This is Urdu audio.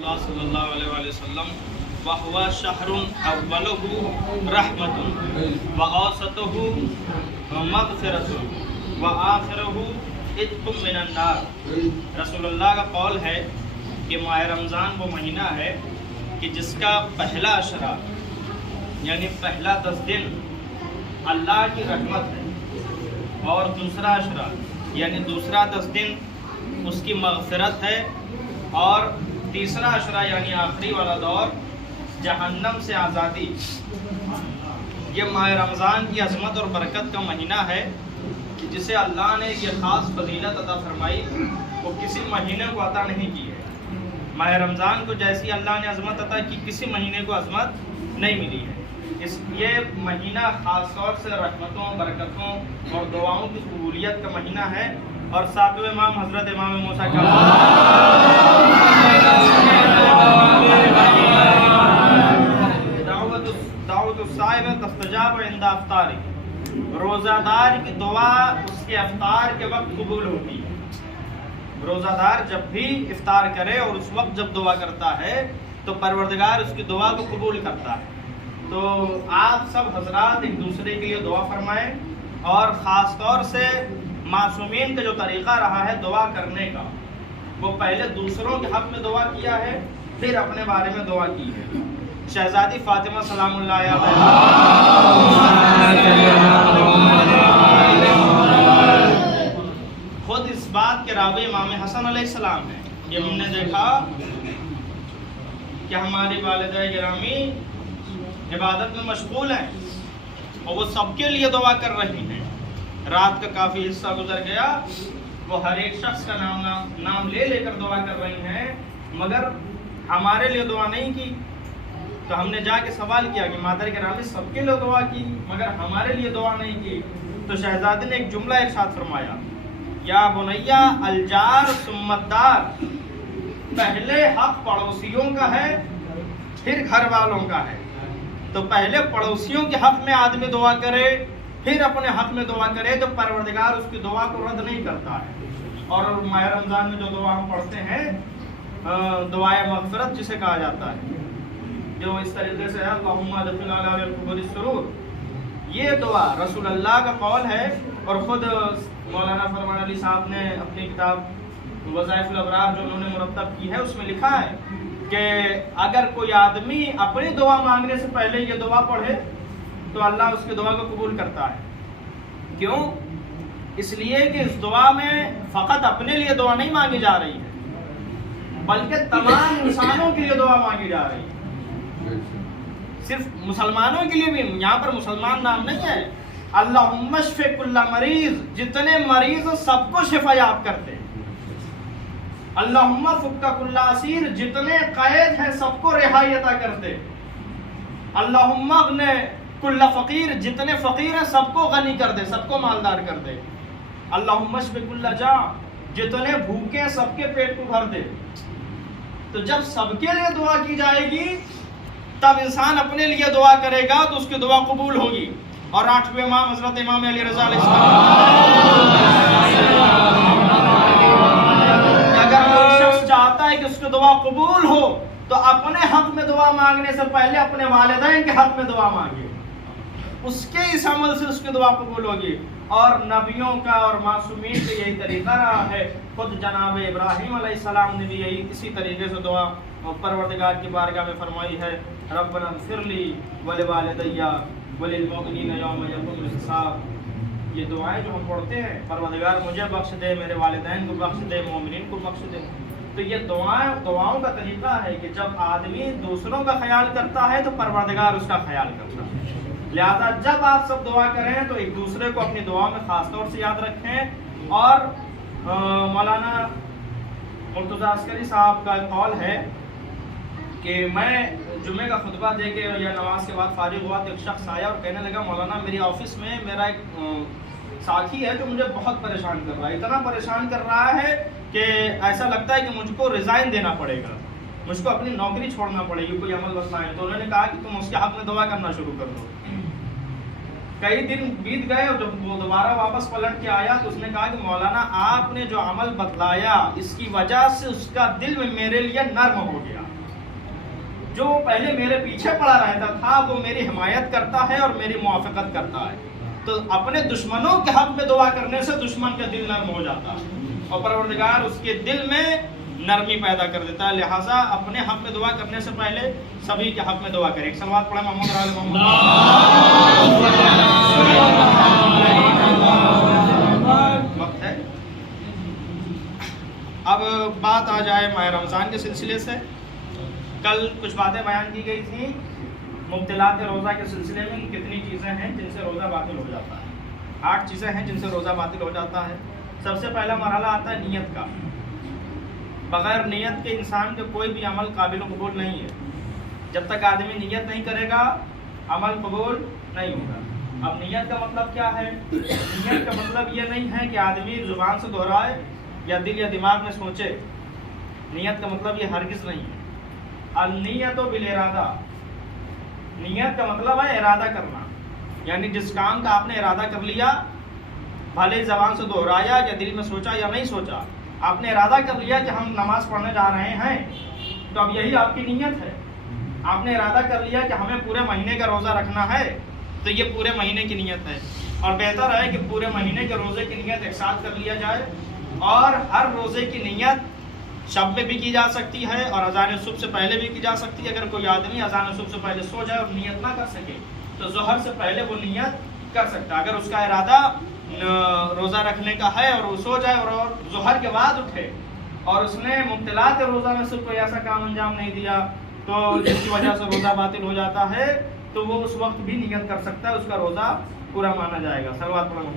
اللہ صلی اللہ علیہ وسلم وَهُوَ شَهْرٌ أَوَّلُهُ رَحْمَةٌ وَأَوْسَطُهُ مَغْفِرَةٌ وَآخِرُهُ عِتْقٌ مِّنَ النَّارِ۔ رسول اللہ کا قول ہے کہ ماہ رمضان وہ مہینہ ہے کہ جس کا پہلا عشرہ یعنی پہلا 10 دن اللہ کی رحمت ہے، اور دوسرا عشرہ یعنی دوسرا 10 دن اس کی مغفرت ہے، اور تیسرا عشرہ یعنی آخری والا دور جہنم سے آزادی۔ یہ ماہ رمضان کی عظمت اور برکت کا مہینہ ہے کہ جسے اللہ نے یہ خاص فضیلت عطا فرمائی، وہ کسی مہینے کو عطا نہیں کی ہے۔ ماہ رمضان کو جیسی اللہ نے عظمت عطا کی، کسی مہینے کو عظمت نہیں ملی ہے۔ یہ مہینہ خاص طور سے رحمتوں، برکتوں اور دعاؤں کی قبولیت کا مہینہ ہے، اور ساتویں امام حضرت امام موسیٰ کا دعوت الصائم تستجاب عند افطاری، روزہ دار کی دعا اس کے افطار کے وقت قبول ہوتی ہے۔ روزہ دار جب بھی افطار کرے اور اس وقت جب دعا کرتا ہے تو پروردگار اس کی دعا کو قبول کرتا ہے۔ تو آپ سب حضرات ایک دوسرے کے لیے دعا فرمائیں، اور خاص طور سے معصومین کا جو طریقہ رہا ہے دعا کرنے کا، وہ پہلے دوسروں کے حق میں دعا کیا ہے، پھر اپنے بارے میں دعا کی ہے۔ شہزادی فاطمہ سلام اللہ علیہا خود اس بات کے راوی امام حسن علیہ السلام ہیں کہ ہم نے دیکھا کہ ہماری والدہ گرامی عبادت میں مشغول ہیں، اور وہ سب کے لیے دعا کر رہی ہیں۔ رات کا کافی حصہ گزر گیا، وہ ہر ایک شخص کا نام لے لے کر دعا کر رہی ہیں، مگر ہمارے لیے دعا نہیں کی۔ تو ہم نے جا کے سوال کیا کہ مادر گرامی سب کے لیے دعا کی مگر ہمارے لیے دعا نہیں کی۔ تو شہزادی نے ایک جملہ ارشاد فرمایا، یا بنیا الجار ثم الدار، پہلے حق پڑوسیوں کا ہے پھر گھر والوں کا ہے۔ تو پہلے پڑوسیوں کے حق میں آدمی دعا کرے، پھر اپنے حق میں دعا کرے، تو پروردگار اس کی دعا کو رد نہیں کرتا ہے۔ اور ماہ رمضان میں جو دعا ہم پڑھتے ہیں، دعائے مغفرت جسے کہا جاتا ہے، جو اس طریقے سے ہے اللہم ادخل علی القبور السرور، یہ دعا رسول اللہ کا قول ہے، اور خود مولانا فرمان علی صاحب نے اپنی کتاب وظائف الابرار جو انہوں نے مرتب کی ہے اس میں لکھا ہے کہ اگر کوئی آدمی اپنی دعا مانگنے سے پہلے یہ دعا پڑھے تو اللہ اس کی دعا کو قبول کرتا ہے۔ کیوں؟ اس لیے کہ اس دعا میں فقط اپنے لیے دعا نہیں مانگی جا رہی ہے، بلکہ تمام انسانوں کے لیے دعا مانگی جا رہی ہے۔ صرف مسلمانوں کے لیے بھی، یہاں پر مسلمان نام نہیں ہے، اللہم اشف کل مریض، جتنے مریض سب کو شفا یاب کرتے ہیں۔ اللہم فک کل اسیر، جتنے قید ہیں سب کو رہائی عطا کرتے۔ اللہم اغن کل فقیر، جتنے فقیر ہیں سب کو غنی کر دے، سب کو مالدار کر دے۔ اللہم اشف کل جاع، جتنے بھوکے سب کے پیٹ کو بھر دے۔ تو جب سب کے لیے دعا کی جائے گی تب انسان اپنے لیے دعا کرے گا تو اس کی دعا قبول ہوگی۔ اور 8ویں امام حضرت امام علی رضا علیہ السلام، اگر کوئی شخص چاہتا ہے کہ اس کی دعا قبول ہو تو اپنے حق میں دعا مانگنے سے پہلے اپنے والدین کے حق میں دعا مانگے، اس کے اس عمل سے اس کی دعا قبول ہوگی۔ اور نبیوں کا اور معصومین کا یہی طریقہ رہا ہے، خود جناب ابراہیم علیہ السلام نے بھی یہی اسی طریقے سے دعا پروردگار کی بارگاہ میں فرمائی ہے، ربنا اغفر لی ولوالدی وللمؤمنین یوم یقوم الحساب۔ یہ دعائیں جو ہم پڑھتے ہیں، پروردگار مجھے بخش دے، میرے والدین کو بخش دے، مومنین کو بخش دے، تو یہ دعاؤں کا طریقہ ہے کہ جب آدمی دوسروں کا خیال کرتا ہے تو پروردگار اس کا خیال کرتا ہے۔ لہذا جب آپ سب دعا کریں تو ایک دوسرے کو اپنی دعا میں خاص طور سے یاد رکھیں۔ اور مولانا مرتضی عسکری صاحب کا قول ہے کہ میں جمعے کا خطبہ دے کے یا نماز کے بعد فارغ ہوا تو ایک شخص آیا اور کہنے لگا، مولانا میری آفس میں میرا ایک ساتھی ہے جو مجھے بہت پریشان کر رہا ہے، اتنا پریشان کر رہا ہے کہ ایسا لگتا ہے کہ مجھ کو ریزائن دینا پڑے گا، مجھ کو اپنی نوکری چھوڑنا پڑے گی، کوئی عمل مسئلہ ہے۔ تو انہوں نے کہا کہ تم اس کے حق میں دعا کرنا شروع کر دو۔ کئی دن بیت گئے اور جب وہ دوبارہ واپس پلٹ کے آیا تو اس نے کہا کہ مولانا آپ نے جو عمل بتلایا اس کی وجہ سے اس کا دل میں میرے لیے نرم ہو گیا. جو پہلے میرے پیچھے پڑا رہتا تھا وہ میری حمایت کرتا ہے اور میری موافقت کرتا ہے. تو اپنے دشمنوں کے حق میں دعا کرنے سے دشمن کا دل نرم ہو جاتا ہے اور پروردگار اس کے دل میں نرمی پیدا کر دیتا ہے. لہٰذا اپنے حق میں دعا کرنے سے پہلے سبھی کے حق میں دعا کریں. ایک صلوات پڑھیں محمد علی محمد. وقت ہے. اب بات آ جائے ماہ رمضان کے سلسلے سے. کل کچھ باتیں بیان کی گئی تھیں مبتلات روزہ کے سلسلے میں. کتنی چیزیں ہیں جن سے روزہ باطل ہو جاتا ہے؟ 8 چیزیں ہیں جن سے روزہ باطل ہو جاتا ہے. سب سے پہلا مرحلہ آتا ہے نیت کا. بغیر نیت کے انسان کے کوئی بھی عمل قابل قبول نہیں ہے. جب تک آدمی نیت نہیں کرے گا عمل قبول نہیں ہوگا. اب نیت کا مطلب کیا ہے؟ نیت کا مطلب یہ نہیں ہے کہ آدمی زبان سے دہرائے یا دل یا دماغ میں سوچے. نیت کا مطلب یہ ہرگز نہیں ہے. النیت بالارادہ. نیت کا مطلب ہے ارادہ کرنا. یعنی جس کام کا آپ نے ارادہ کر لیا، بھلے زبان سے دہرایا یا دل میں سوچا یا نہیں سوچا، آپ نے ارادہ کر لیا کہ ہم نماز پڑھنے جا رہے ہیں تو اب یہی آپ کی نیت ہے. آپ نے ارادہ کر لیا کہ ہمیں پورے مہینے کا روزہ رکھنا ہے تو یہ پورے مہینے کی نیت ہے. اور بہتر ہے کہ پورے مہینے کے روزے کی نیت ایک ساتھ کر لیا جائے. اور ہر روزے کی نیت شب میں بھی کی جا سکتی ہے اور اذان صبح سے پہلے بھی کی جا سکتی ہے. اگر کوئی آدمی اذان صبح سے پہلے سو جائے اور نیت نہ کر سکے تو ظہر سے پہلے وہ نیت کر سکتا ہے. اگر اس کا ارادہ روزہ رکھنے کا ہے اور وہ سو جائے اور ظہر کے بعد اٹھے اور اس نے مبتلات روزہ میں سے کوئی ایسا کام انجام نہیں دیا تو جس کی وجہ سے روزہ باطل ہو جاتا ہے تو وہ اس وقت بھی نیت کر سکتا ہے. اس کا روزہ پورا مانا جائے گا. صلوات پڑھیں.